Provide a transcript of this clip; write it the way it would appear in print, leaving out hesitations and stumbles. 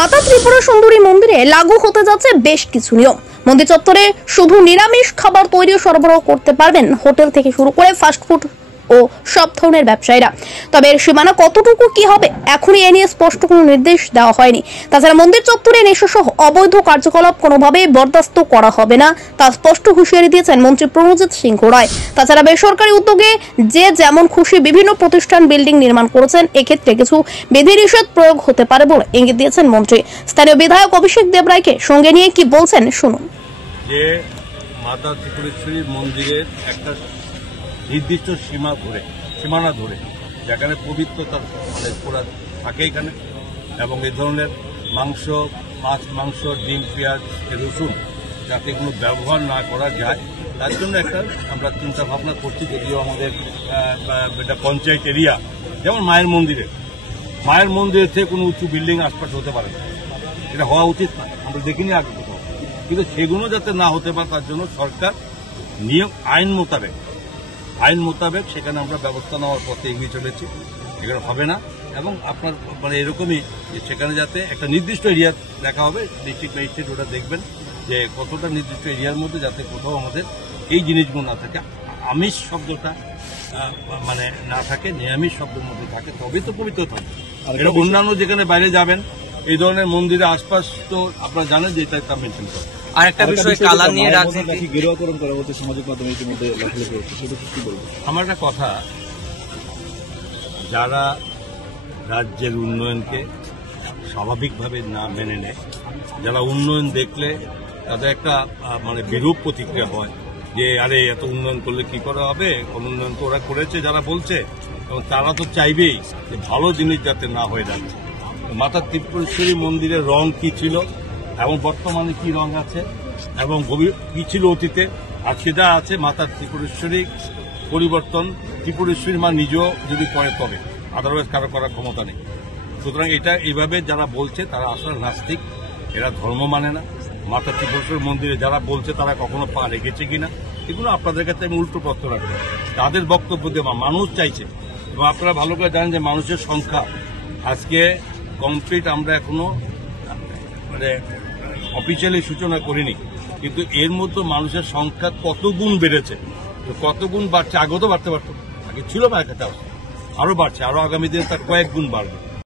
মাতা ত্রিপুরা সুন্দরী মন্দিরে লাগু হতে যাচ্ছে বেশ কিছু নিয়ম। মন্দির চত্বরে শুধু নিরামিষ খাবার তৈরি সরবরাহ করতে পারবেন হোটেল থেকে শুরু করে ফাস্টফুড ও সব ধরনের ব্যবসায়ীরা। তবে এর সীমানা কতটুকু কি হবে এখনই এ নিয়ে স্পষ্ট কোনো নির্দেশ দেওয়া হয়নি। তাছাড়া মন্দির চত্বরে নেশাসহ অবৈধ কার্যকলাপ কোনোভাবেই বরদাস্ত করা হবে না, তা স্পষ্ট হুঁশিয়ারি দিয়েছেন মন্ত্রী প্রণজিৎ সিংহ রায়। তাছাড়া বেসরকারি উদ্যোগে যে যেমন খুশি বিভিন্ন প্রতিষ্ঠান বিল্ডিং নির্মাণ করেছেন, এক্ষেত্রে কিছু বিধিনিষেধ প্রয়োগ হতে পারে বলে ইঙ্গিত দিয়েছেন মন্ত্রী। স্থানীয় বিধায়ক অভিষেক দেব রায়কে সঙ্গে নিয়ে কি বলছেন শুনুন। যে মাতা ত্রিপুরেশ্বরী মন্দিরের একটা নির্দিষ্ট সীমানা ধরে যেখানে পবিত্রতা থাকে এখানে, এবং এই ধরনের মাংস, মাংস, ডিম, পেঁয়াজ, রসুন যাতে কোনো ব্যবহার না করা যায়, তার জন্য একটা আমরা চিন্তা ভাবনা করছি। যদিও আমাদের এটা পঞ্চায়েত এরিয়া, যেমন মায়ের মন্দিরের থেকে কোনো উঁচু বিল্ডিং আশপাশ হতে পারে না, এটা হওয়া উচিত না, আমরা দেখিনি আগে কোথাও। কিন্তু সেগুলো যাতে না হতে পারে তার জন্য সরকার নিয়ম আইন মোতাবেক সেখানে আমরা ব্যবস্থা নেওয়ার পথে এগিয়ে চলেছি। এগুলো হবে না, এবং আপনার মানে এরকমই যে সেখানে যাতে একটা নির্দিষ্ট এরিয়া দেখা হবে, ডিস্ট্রিক্ট ম্যাজিস্ট্রেট ওটা দেখবেন যে কতটা নির্দিষ্ট এরিয়ার মধ্যে যাতে কোথাও আমাদের এই জিনিসগুলো না থাকে, আমিষ শব্দটা মানে না থাকে, নিরামিষ শব্দের মধ্যে থাকে, তবেই তো পবিত্র থাকে। এটা অন্যান্য যেখানে বাইরে যাবেন এই ধরনের মন্দিরের আশপাশ তো আপনারা জানেন যে এটা মেনশন করে। আর একটা বিষয় কালার নিয়ে রাজনীতি গেরুয়াকরণ করা হচ্ছে সামাজিক মাধ্যমে ইতিমধ্যে লেখালেখি হচ্ছে, সেটা কি বলবো? আমার একটা কথা, যারা রাজ্যের উন্নয়নকে স্বাভাবিকভাবে না মেনে নেয়, যারা উন্নয়ন দেখলে তাদের একটা মানে বিরূপ প্রতিক্রিয়া হয় যে আরে এত উন্নয়ন করলে কি করা হবে, অনুন্নয়ন তো ওরা করেছে যারা বলছে, এবং তারা তো চাইবেই যে ভালো জিনিস যাতে না হয়ে যায়। মাতা ত্রিপুরেশ্বরী মন্দিরের রং কি ছিল এবং বর্তমানে কি রং আছে এবং কি ছিল অতীতে, আর সেটা আছে মাতা ত্রিপুরেশ্বরী পরিবর্তন ত্রিপুরেশ্বরী মা নিজেও যদি করে তবে, আদারওয়াইজ কারো করার ক্ষমতা নেই। সুতরাং এটা এইভাবে যারা বলছে তারা আসলে নাস্তিক, এরা ধর্ম মানে না। মাতা ত্রিপুরেশ্বরী মন্দিরে যারা বলছে তারা কখনো পা রেখেছে কিনা, এগুলো আপনাদের কাছে আমি উল্টো প্রশ্ন রাখবো। তাদের বক্তব্য দেওয়া মানুষ চাইছে, এবং আপনারা ভালো করে জানেন যে মানুষের সংখ্যা আজকে কমপ্লিট আমরা এখনো মানে অফিসিয়ালি সূচনা করিনি, কিন্তু এর মধ্যে মানুষের সংখ্যা কত গুণ বেড়েছে, তো কত গুণ বাড়ছে, আগেও তো বাড়তে পারতো, আগে ছিল না একটা, আরো বাড়ছে, আরো আগামী দিনে তার কয়েক গুণ বাড়বে।